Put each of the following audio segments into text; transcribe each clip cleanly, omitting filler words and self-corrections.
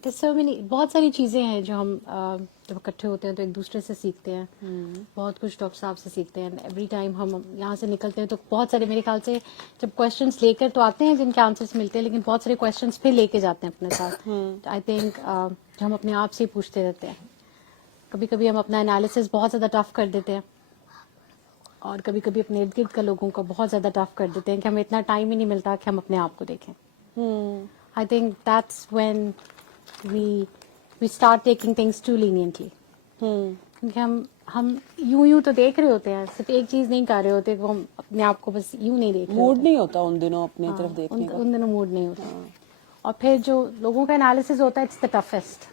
So many بہت ساری چیزیں ہیں جو ہم جب اکٹھے ہوتے ہیں تو ایک دوسرے سے سیکھتے ہیں. بہت کچھ ڈاکٹر صاحب سے سیکھتے ہیں. ایوری ٹائم ہم یہاں سے نکلتے ہیں تو بہت سارے میرے خیال سے جب کویشچنس لے کر تو آتے ہیں جن کے آنسرس ملتے ہیں, لیکن بہت سارے کویشچنس پھر لے کے جاتے ہیں اپنے ساتھ. آئی تھنک جو ہم اپنے آپ سے ہی پوچھتے رہتے ہیں. کبھی کبھی ہم اپنا انالیسس بہت زیادہ ٹف کر دیتے ہیں, اور کبھی کبھی اپنے ارد گرد کا لوگوں کو بہت زیادہ ٹف کر دیتے ہیں کہ ہمیں اتنا ٹائم ہی نہیں ملتا کہ ہم اپنے آپ کو دیکھیں. آئی think that's when we start taking things too leniently. کیونکہ ہم یوں تو دیکھ رہے ہوتے ہیں, صرف ایک چیز نہیں کر رہے ہوتے, وہ ہم اپنے آپ کو بس یوں نہیں دیکھ رہے موڈ ہوتے. نہیں ہوتا ان دنوں اپنی طرف دیکھنے کا. ان دنوں موڈ نہیں ہوتا. اور پھر جو لوگوں کا انالیسس ہوتا ہے اٹس دا ٹفسٹ.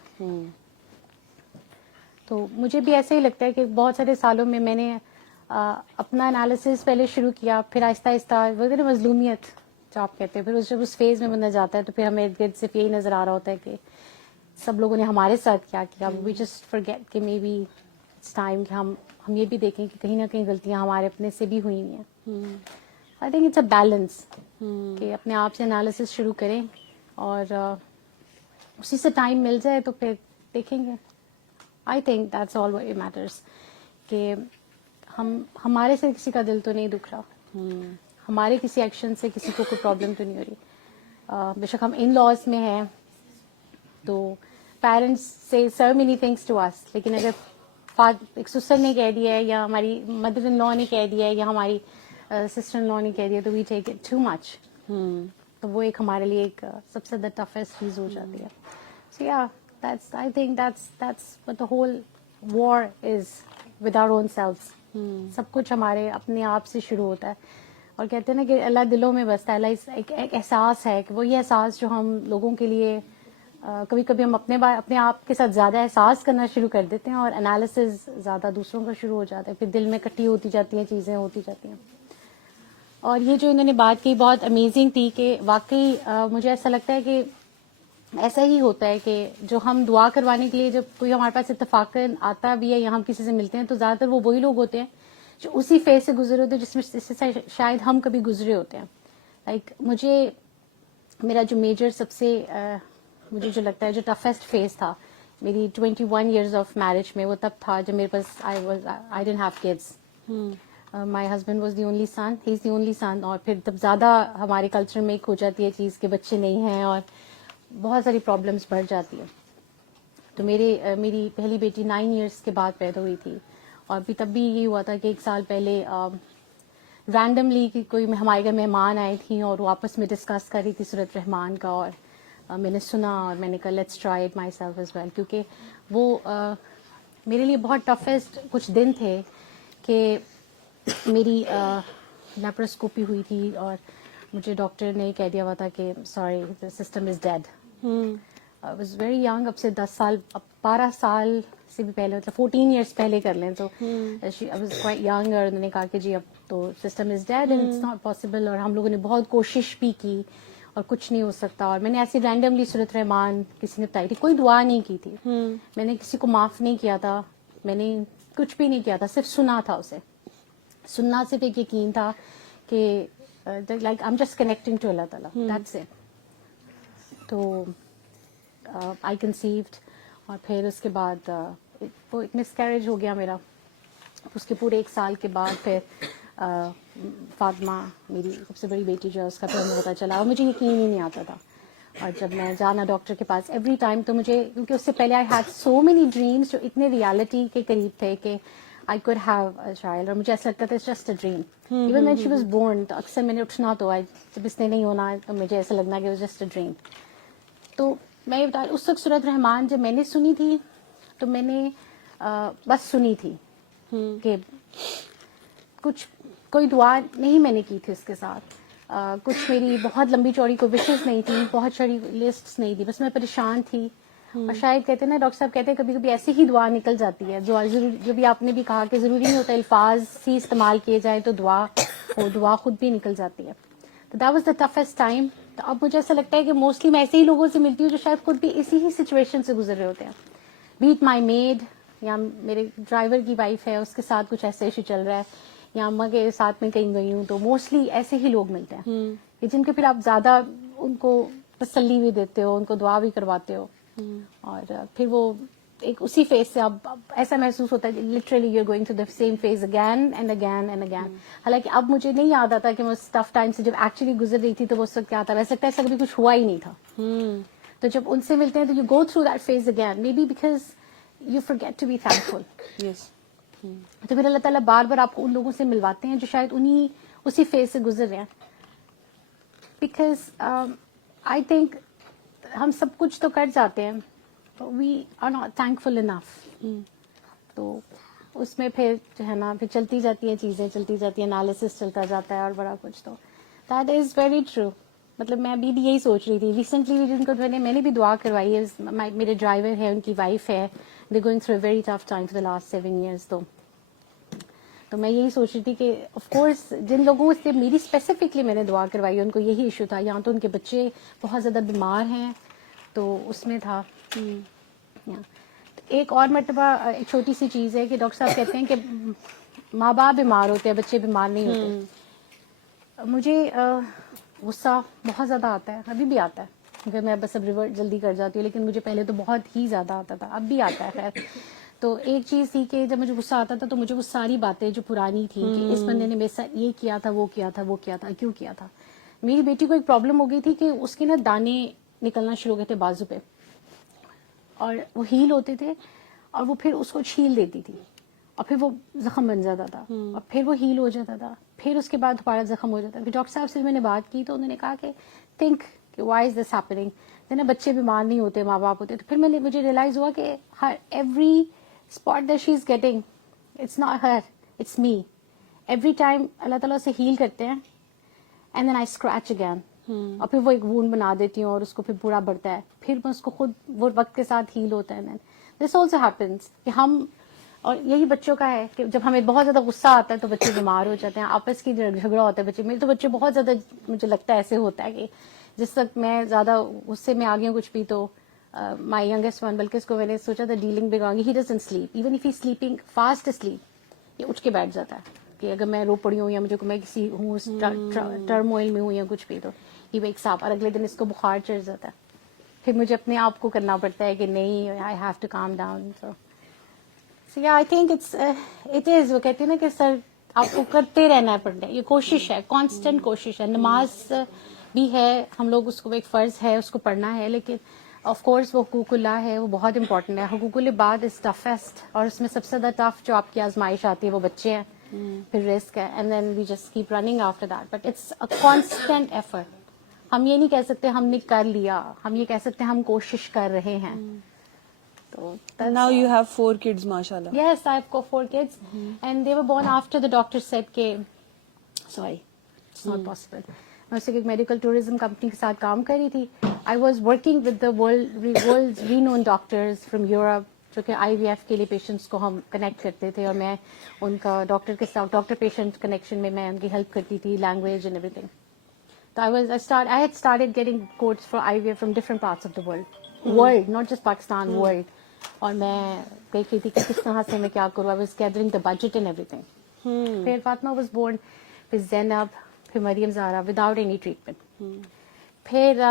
تو مجھے بھی ایسا ہی لگتا ہے کہ بہت سارے سالوں میں نے اپنا انالیسس پہلے شروع کیا, پھر آہستہ آہستہ وہ مظلومیت جو آپ کہتے ہیں, پھر جب اس فیز میں بندہ جاتا ہے تو پھر ہمیں ارد گرد صرف یہی نظر آ رہا ہوتا ہے کہ سب لوگوں نے ہمارے ساتھ کیا کیا. وی جسٹ فرگیٹ کہ مے بی اٹس ٹائم کہ ہم یہ بھی دیکھیں کہ کہیں نہ کہیں غلطیاں ہمارے اپنے سے بھی ہوئی ہیں. I think it's a balance کہ اپنے آپ سے انالیسس شروع کریں اور اسی سے ٹائم مل جائے تو پھر دیکھیں گے. I think that's all what matters کہ ہمارے سے کسی کا دل تو نہیں دکھ رہا, ہمارے کسی ایکشن سے کسی کو کوئی پرابلم تو نہیں ہو رہی. بے شک ہم ان لاز میں ہیں تو پیرنٹس سے سو مینی تھنگس ٹو اس, لیکن اگر ایک سسر نے کہہ دیا ہے یا ہماری مدر ان لا نے کہہ دیا ہے یا ہماری سسٹر ان لا نے کہہ دیا تو وی ٹیک اٹ ٹو مچ. تو وہ ایک ہمارے لیے ایک سب سے زیادہ ٹفسٹ چیز ہو جاتی ہے. سو یا that's I think that's what the whole war is with our own selves. سب کچھ ہمارے اپنے آپ سے شروع ہوتا ہے, اور کہتے ہیں نا کہ اللہ دلوں میں بستا ہے. اللہ ایک احساس ہے کہ وہ یہ احساس جو ہم لوگوں کے لیے کبھی کبھی ہم اپنے آپ کے ساتھ زیادہ احساس کرنا شروع کر دیتے ہیں اور انالیسز زیادہ دوسروں کا شروع ہو جاتا ہے, پھر دل میں اکٹھی ہوتی جاتی ہیں چیزیں ہوتی جاتی ہیں. اور یہ جو انہوں نے بات کی بہت امیزنگ تھی کہ واقعی مجھے ایسا لگتا ہے کہ ایسا ہی ہوتا ہے کہ جو ہم دعا کروانے کے لیے جب کوئی ہمارے پاس اتفاقاً آتا بھی ہے یا ہم کسی سے ملتے ہیں تو زیادہ تر وہ وہی لوگ ہوتے ہیں جو اسی فیز سے گزرے ہوتے ہیں جس میں شاید ہم کبھی گزرے ہوتے ہیں. لائک مجھے میرا جو میجر سب سے مجھے جو لگتا ہے جو ٹفسٹ فیز تھا میری 21 ایئرز آف میرج میں, وہ تب تھا جب میرے پاس I didn't have kids. My husband was the only son, he is the only son. اور پھر تب زیادہ ہمارے کلچر میں ایک ہو جاتی ہے چیز کہ بچے نہیں ہیں اور بہت ساری پرابلمس بڑھ جاتی ہیں. تو میری پہلی بیٹی 9 ایئرس کے بعد پیدا ہوئی تھی, اور تب بھی یہ ہوا تھا کہ 1 سال پہلے رینڈملی کوئی ہمارے گھر مہمان آئی تھیں اور وہ آپس میں ڈسکس کر رہی تھی سورۃ رحمان کا, اور میں نے سنا اور میں نے کہا let's try it myself as well, کیونکہ وہ میرے لیے بہت ٹفسٹ کچھ دن تھے کہ میری لیپروسکوپی ہوئی تھی اور مجھے ڈاکٹر نے کہہ دیا ہوا تھا کہ sorry the system is dead. I was very young, اب سے 12 سال سے بھی پہلے, مطلب 14 ایئرس پہلے کر لیں تو آئی واز کوائٹ ینگ, اور انہوں نے کہا کہ جی اب تو system is dead and it's not possible. اور ہم لوگوں نے بہت کوشش بھی کی اور کچھ نہیں ہو سکتا. اور میں نے ایسی رینڈملی سورۃ رحمان کسی نے بتائی تھی, کوئی دعا نہیں کی تھی, میں نے کسی کو معاف نہیں کیا تھا, میں نے کچھ بھی نہیں کیا تھا, صرف سنا تھا. اسے سننا صرف ایک یقین تھا کہ like I am just connecting to Allah تعالیٰ, دیٹس اٹ. تو آئی کنسیوڈ, اور پھر اس کے بعد وہ ایک مس کیریج ہو گیا میرا. اس کے پورے 1 سال کے بعد پھر فاطمہ میری سب سے بڑی بیٹی جو ہے اس کا پھر ہمیں پتہ چلا, اور مجھے یقین ہی نہیں آتا تھا. اور جب میں جانا ڈاکٹر کے پاس ایوری ٹائم, تو مجھے کیونکہ اس سے پہلے I had so many dreams جو اتنے ریالٹی کے قریب تھے کہ I could have a child, اور مجھے ایسا لگتا تھا it's just a dream. Even when she was born, تو اکثر میں نے اٹھنا تو جب اس نے نہیں ہونا تو مجھے ایسا لگنا کہ جسٹ اے ڈریم. تو میں یہ بتا اس وقت سورۃ رحمان جب میں نے سنی تھی تو میں نے بس سنی تھی کہ کوئی دعا نہیں میں نے کی تھی اس کے ساتھ, کچھ میری بہت لمبی چوڑی کوئی وشز نہیں تھی, بہت چوڑی لسٹس نہیں تھی, بس میں پریشان تھی. اور شاید کہتے ہیں نا ڈاکٹر صاحب کہتے ہیں کبھی کبھی ایسی ہی دعا نکل جاتی ہے, جو بھی آپ نے بھی کہا کہ ضروری نہیں ہوتا الفاظ ہی استعمال کیے جائیں تو دعا خود بھی نکل جاتی ہے. تو that was the toughest time. تو اب مجھے ایسا لگتا ہے کہ موسٹلی میں ایسے ہی لوگوں سے ملتی ہوں جو شاید خود بھی اسی ہی سچویشن سے گزر رہے ہوتے ہیں, بیٹ مائی میڈ, یا میرے ڈرائیور کی وائف ہے اس کے ساتھ کچھ ایسا ایشو چل رہا ہے, یا اماں کے ساتھ میں کہیں گئی ہوں. تو موسٹلی ایسے ہی لوگ ملتے ہیں کہ جن کے پھر آپ زیادہ ان کو تسلی بھی دیتے ہو, ان کو دعا بھی کرواتے ہو. اور پھر وہ ایک اسی فیز سے اب ایسا محسوس ہوتا ہے literally you are going through the same phase again and again and again. حالانکہ اب مجھے نہیں یاد آتا کہ میں اس ٹف ٹائم سے جب ایکچولی گزر رہی تھی تو وہ اس وقت کیا تھا. ویسے لگتا ہے ایسا کبھی کچھ ہوا ہی نہیں تھا. تو جب ان سے ملتے ہیں تو you go through that phase again, maybe because you forget to be thankful. تو پھر اللہ تعالیٰ بار بار آپ کو ان لوگوں سے ملواتے ہیں جو شاید اسی فیز سے گزر رہے ہیں. بیکاز آئی تھنک ہم سب کچھ تو کر جاتے ہیں, وی آر ناٹ تھینکفل انف. تو اس میں پھر جو ہے نا پھر چلتی جاتی ہیں چیزیں, چلتی جاتی ہیں, انالیسس چلتا جاتا ہے اور بڑا کچھ. تو دیٹ از ویری ٹرو. مطلب میں ابھی بھی یہی سوچ رہی تھی ریسنٹلی بھی, جن کو میں نے بھی دعا کروائی ہے. میرے ڈرائیور ہے, ان کی وائف ہے, they going through very tough time for the last 7 years. تو میں یہی سوچ رہی تھی کہ آف کورس جن لوگوں سے میری اسپیسیفکلی میں نے دعا کروائی ان کو یہی ایشو تھا, یا تو ان کے بچے بہت زیادہ بیمار ہیں تو اس میں تھا. ایک اور مرتبہ ایک چھوٹی سی چیز ہے کہ ڈاکٹر صاحب کہتے ہیں کہ ماں باپ بیمار ہوتے ہیں, بچے بیمار نہیں ہوتے. مجھے غصہ بہت زیادہ آتا ہے, ابھی بھی آتا ہے, کیونکہ میں بس اب ریورٹ جلدی کر جاتی ہوں, لیکن مجھے پہلے تو بہت ہی زیادہ آتا تھا, اب بھی آتا ہے. خیر, تو ایک چیز تھی کہ جب مجھے غصہ آتا تھا تو مجھے وہ ساری باتیں جو پرانی تھیں کہ اس بندے نے میرے ساتھ یہ کیا تھا, وہ کیا تھا, وہ کیا تھا, کیوں کیا تھا. میری بیٹی کو ایک پرابلم ہو گئی تھی کہ اس کے نا دانے نکلنا شروع ہو گئے تھے بازو پہ, اور وہ ہیل ہوتے تھے, اور وہ پھر اس کو چھیل دیتی تھی, اور پھر وہ زخم بن جاتا تھا, اور پھر وہ ہیل ہو جاتا تھا, پھر اس کے بعد دوبارہ زخم ہو جاتا. پھر ڈاکٹر صاحب سے میں نے بات کی تو انہوں نے کہا کہ think why is this happening. نا بچے بیمار نہیں ہوتے, ماں باپ ہوتے. تو پھر مجھے ریئلائز ہوا کہ ہر every spot that she is getting, it's not her, it's me. Every time Allah تعالیٰ سے ہیل کرتے ہیں, and then I scratch again, اور پھر وہ ایک وونڈ بنا دیتی ہوں اور اس کو پھر پورا بڑھتا ہے, پھر میں اس کو خود وہ وقت کے ساتھ ہیل ہوتا ہے. دین دس آلسو ہیپنس کہ ہم, اور یہی بچوں کا ہے کہ جب ہمیں بہت زیادہ غصہ آتا ہے تو بچے بیمار ہو جاتے ہیں, آپس کی جھگڑا ہوتا ہے بچے. میرے تو بچے بہت زیادہ, مجھے لگتا ہے ایسے ہوتا ہے کہ جس وقت میں زیادہ غصے میں آ گئی ہوں کچھ بھی, تو مائی ینگیسٹ ون, بلکہ اس کو میں نے سوچا تھا ڈیلنگ بگ آنگی, he doesn't sleep even if he sleeping fast asleep, یہ اٹھ کے بیٹھ جاتا ہے کہ اگر میں رو پڑی ہوں یا مجھے میں کسی ہوں ٹرموئل میں ہوں یا کچھ بھی, تو ہی ویکس اپ, اور اگلے دن اس کو بخار چڑھ جاتا ہے. پھر مجھے اپنے آپ کو کرنا پڑتا ہے کہ نہیں, I have to calm down. So yeah, I think it is, وہ کہتے ہیں نا کہ سر آپ کو کرتے رہنا پڑتا ہے, یہ کوشش ہے, کانسٹنٹ کوشش ہے. نماز بھی ہے, ہم لوگ اس کو ایک فرض ہے, اس کو پڑھنا ہے, لیکن آف کورس وہ حقوق اللہ ہے, وہ بہت امپورٹنٹ ہے. حقوق العباد از ٹفیسٹ, اور اس میں سب سے زیادہ ٹف جو آپ کی آزمائش آتی ہے وہ بچے ہیں, پھر رسک ہے, and then we just keep running after that. But it's a constant effort. ہم یہ نہیں کہہ سکتے ہم نے کر لیا, ہم یہ کہہ سکتے ہم کوشش کر رہے ہیں. Now you have 4 kids, mashallah. Yes, I've got 4 kids, and they were born after the doctor said کہ sorry, it's not possible. میں اسے ایک میڈیکل ٹوریزم کمپنی کے ساتھ کام کر رہی تھی. I was working with the world's renowned doctors from Europe, جو کہ IVF کے لیے پیشنٹس کو ہم کنیکٹ کرتے تھے, اور میں ان کا ڈاکٹر کے ساتھ ڈاکٹر پیشنٹ کنیکشن میں ان کی ہیلپ کرتی تھی, لینگویج اینڈ ایوری تھنگ. تو I had started getting quotes for IVF from different parts of the world, not just Pakistan, world. اور میں دیکھ رہی تھی کہ کس طرح سے میں کیا کروں. I was gathering the budget and everything. پھر فاطمہ was born, پھر زینب, پھر مریم زہرا وداؤٹ اینی ٹریٹمنٹ. پھر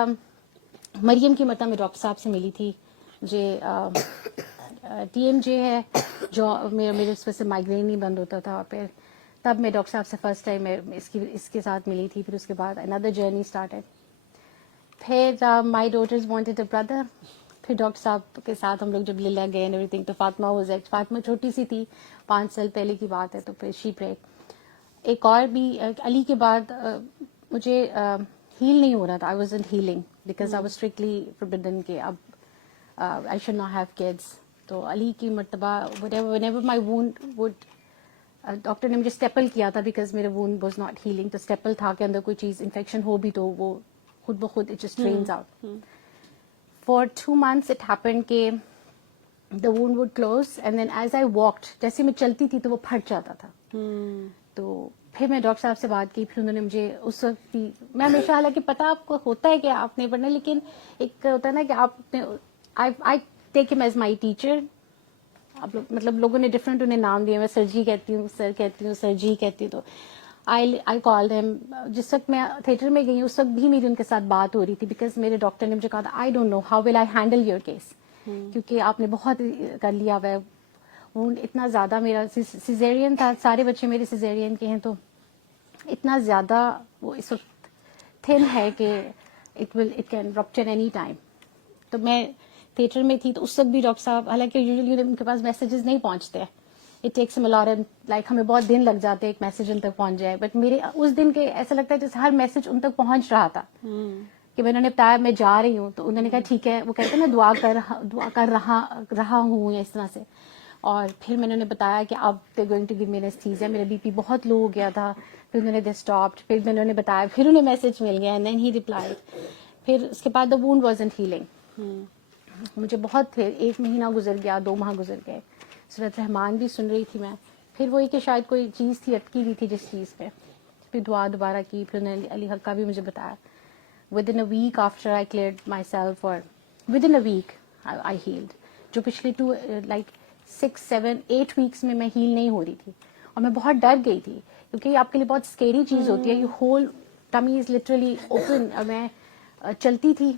مریم کی مرتبہ میں ڈاکٹر صاحب سے ملی تھی. مجھے TMJ ہے جو میرے اس وجہ سے مائگرین نہیں بند ہوتا تھا. پھر تب میں ڈاکٹر صاحب سے فرسٹ ٹائم میں اس کے ساتھ ملی تھی. پھر اس کے بعد another journey started. پھر my daughters wanted a brother. پھر ڈاکٹر صاحب کے ساتھ ہم لوگ جب لے گئے اینڈ ایوری تھنگ, تو فاطمہ چھوٹی سی تھی, 5 سال پہلے کی بات ہے. تو پھر شی بریک. ایک اور بھی علی کے بعد مجھے ہیل نہیں ہو رہا تھا. I wasn't healing because I was strictly forbidden کہ اب I should not have kids. تو علی کی مرتبہ whenever my wound would, doctor نے مجھے اسٹیپل کیا تھا بیکاز میرا وونڈ واز ناٹ ہیلنگ. تو اسٹیپل تھا کہ اندر کوئی چیز انفیکشن ہو بھی تو وہ خود بخود it just drains out. For 2 months it happened کہ the wound would close, and then as I walked, جیسے میں چلتی تھی تو وہ پھٹ جاتا تھا. تو پھر میں ڈاکٹر صاحب سے بات کی. پھر انہوں نے مجھے اس وقت بھی, میں ہمیشہ حالانکہ پتہ آپ کو ہوتا ہے کہ آپ نے پڑھنا, لیکن ایک ہوتا ہے نا کہ آپ نے, I take him as my teacher. آپ لوگ مطلب لوگوں نے ڈفرینٹ انہیں نام دیے, میں سر جی کہتی ہوں, سر کہتی ہوں, سر جی کہتی ہوں. تو I called him. جس وقت میں تھیٹر میں گئی اس وقت بھی میری ان کے ساتھ بات ہو رہی تھی, بیکاز میرے ڈاکٹر نے مجھے کہا تھا I don't know how will I handle your case, کیونکہ آپ نے بہت کر لیا ہوا ہے. وہ اتنا زیادہ میرا سیزیرین تھا, سارے بچے میرے سیزیرین کے ہیں, تو اتنا زیادہ وہ اس وقت تھن ہے کہ it can rupture any time. تو میں تھیٹر میں تھی تو اس وقت بھی ڈاکٹر صاحب, حالانکہ یوزلی ان کے پاس میسیجز نہیں پہنچتے, اٹ ٹیکس ایم لائک ہمیں بہت دن لگ جاتے ایک میسج ان تک پہنچ جائے, بٹ میرے اس دن کے ایسا لگتا ہے جیسے ہر میسج ان تک پہنچ رہا تھا. کہ میں نے بتایا میں جا رہی ہوں, تو انہوں نے کہا ٹھیک ہے, وہ کہتے ہیں نا دعا کر رہا ہوں یا اس طرح سے. اور پھر میں نے بتایا کہ اب دے گوئنگ ٹو گیو می انیستھیزیا, میرا بی پی بہت لو ہو گیا تھا. پھر انہوں نے دے اسٹاپڈ, پھر میں نے بتایا, پھر انہیں میسج مل گیا, اینڈ دین ہی ریپلائڈ. پھر اس کے بعد دا وونڈ وازنٹ ہیلنگ. مجھے بہت 1 مہینہ گزر گیا, 2 ماہ گزر گئے. سورۃ رحمان بھی سن رہی تھی میں, پھر وہی کہ شاید کوئی چیز تھی اٹکی ہوئی تھی جس چیز پہ. پھر دعا دوبارہ کی, پھر انہوں نے علی حق کا بھی مجھے بتایا. Within a week after I cleared myself, or within a week I healed. جو پچھلے 6, 7, 8 weeks میں ہیل نہیں ہو رہی تھی, اور میں بہت ڈر گئی تھی, کیونکہ یہ آپ کے لیے بہت اسکیری چیز ہوتی ہے. یہ whole tummy is literally open, اور میں چلتی تھی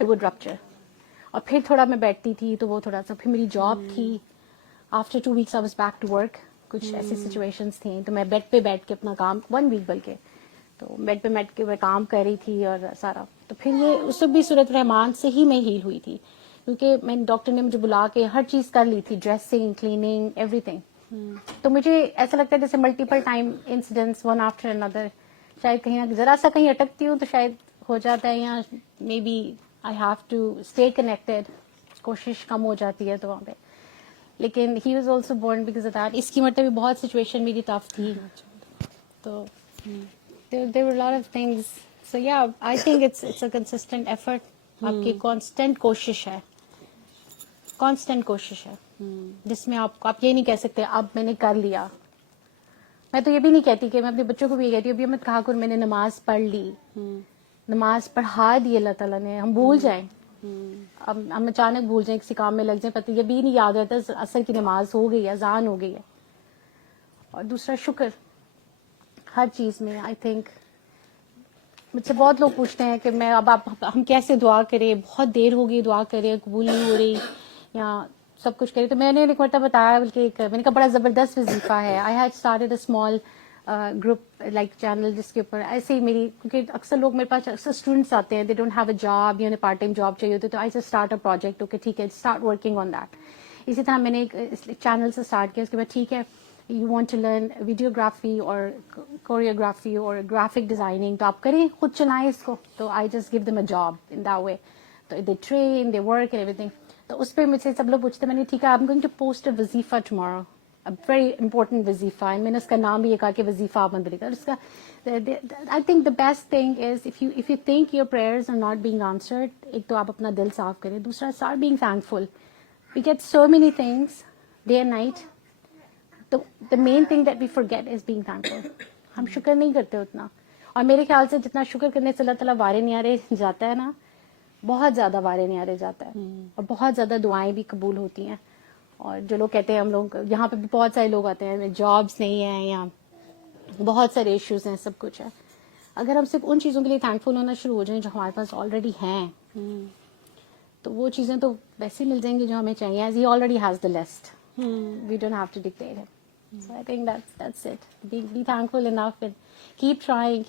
it would rupture. اور پھر تھوڑا میں بیٹھتی تھی تو وہ تھوڑا سا, پھر میری جاب تھی. After 2 weeks I was back to work. کچھ ایسی سچویشنس تھیں تو میں بیڈ پہ بیٹھ کے اپنا کام 1 week بلکہ, تو بیڈ پہ بیٹھ کے میں کام کر رہی تھی اور سارا. تو پھر یہ اس وقت بھی سورۃ رحمان سے ہی میں ہیل ہوئی تھی, کیونکہ میں ڈاکٹر نے مجھے بلا کے ہر چیز کر لی تھی, ڈریسنگ, کلیننگ, ایوری تھنگ. تو مجھے ایسا لگتا ہے جیسے multiple time incidents one after اندر, شاید کہیں نہ ذرا سا کہیں اٹکتی ہوں تو شاید ہو جاتا ہے, یا maybe I have to stay connected, کوشش کم ہو جاتی ہے تو وہاں پہ. لیکن he was also born because of that. اس کی مطلب بھی بہت سچویشن میری ٹف تھی, تو there were a lot of things. So yeah, I think it's a consistent effort. آپ کی constant کوشش ہے, constant کوشش ہے, جس میں آپ یہ نہیں کہہ سکتے اب میں نے کر لیا. میں تو یہ بھی نہیں کہتی, کہ میں اپنے بچوں کو بھی یہ کہتی ہوں ابھی مت کہا کرو میں نے نماز پڑھ لی, نماز پڑھا دی اللہ تعالیٰ نے. ہم بھول جائیں, اب ہم اچانک بھول جائیں, کسی کام میں لگ جائیں, پتہ یہ بھی نہیں یاد رہتا عصر کی نماز ہو گئی ہے, اذان ہو گئی ہے. اور دوسرا شکر ہر چیز میں. آئی تھنک مجھ سے بہت لوگ پوچھتے ہیں کہ میں اب ہم کیسے دعا کریں, بہت دیر ہو گئی دعا کریں, قبول نہیں ہو رہی یا سب کچھ کریں. تو میں نے ایک مرتبہ بتایا, بلکہ میں نے کہا بڑا زبردست وظیفہ ہے. I had started a small group like channel, جس کے اوپر ایسے ہی میری, کیونکہ اکثر لوگ میرے پاس اکثر اسٹوڈنٹس آتے ہیں, they don't have a job, یا انہیں پارٹ ٹائم جاب چاہیے ہوتی ہے, تو I just start a project. Okay ٹھیک ہے, اسٹارٹ ورکنگ آن دیٹ. اسی طرح میں نے ایک چینل سے اسٹارٹ کیا. اس کے بعد ٹھیک ہے, you want to learn videography اور کوریوگرافی اور گرافک ڈیزائننگ, تو آپ کریں, خود چلائیں اس کو. تو I just give them a job in that way. تو they train, they work and ایوری تھنگ. تو اس پہ مجھ سے سب لوگ پوچھتے ہیں, میں نے ٹھیک ہے, I am going to post a وظیفہ ٹمارو, a very important وظیفہ. میں نے اس کا نام بھی یہ کہا کہ وظیفہ آپ بندے کا. اس کا I think the best thing is if you think your prayers are not being answered, ایک تو آپ اپنا دل صاف کریں, دوسرا start being thankful. We get so many things day and night. The main thing that we forget is being thankful. ہم شکر نہیں کرتے اتنا, اور میرے خیال سے جتنا شکر کرنے سے اللہ تعالیٰ وارے نیارے جاتا ہے نا, بہت زیادہ وارے نیارے جاتا ہے, اور بہت زیادہ دعائیں بھی قبول ہوتی ہیں. اور جو لوگ کہتے ہیں ہم لوگ یہاں پہ بھی بہت سارے لوگ آتے ہیں, جابس نہیں ہیں یا بہت سارے ایشوز ہیں, سب کچھ ہے. اگر ہم صرف ان چیزوں کے لیے تھینکفل ہونا شروع ہو جائیں جو ہمارے پاس آلریڈی ہیں, تو وہ چیزیں تو ویسے ہی مل جائیں گی جو ہمیں چاہیے. As he already has the list, we don't have to dictate it. So I think that's it. Be thankful enough and keep trying.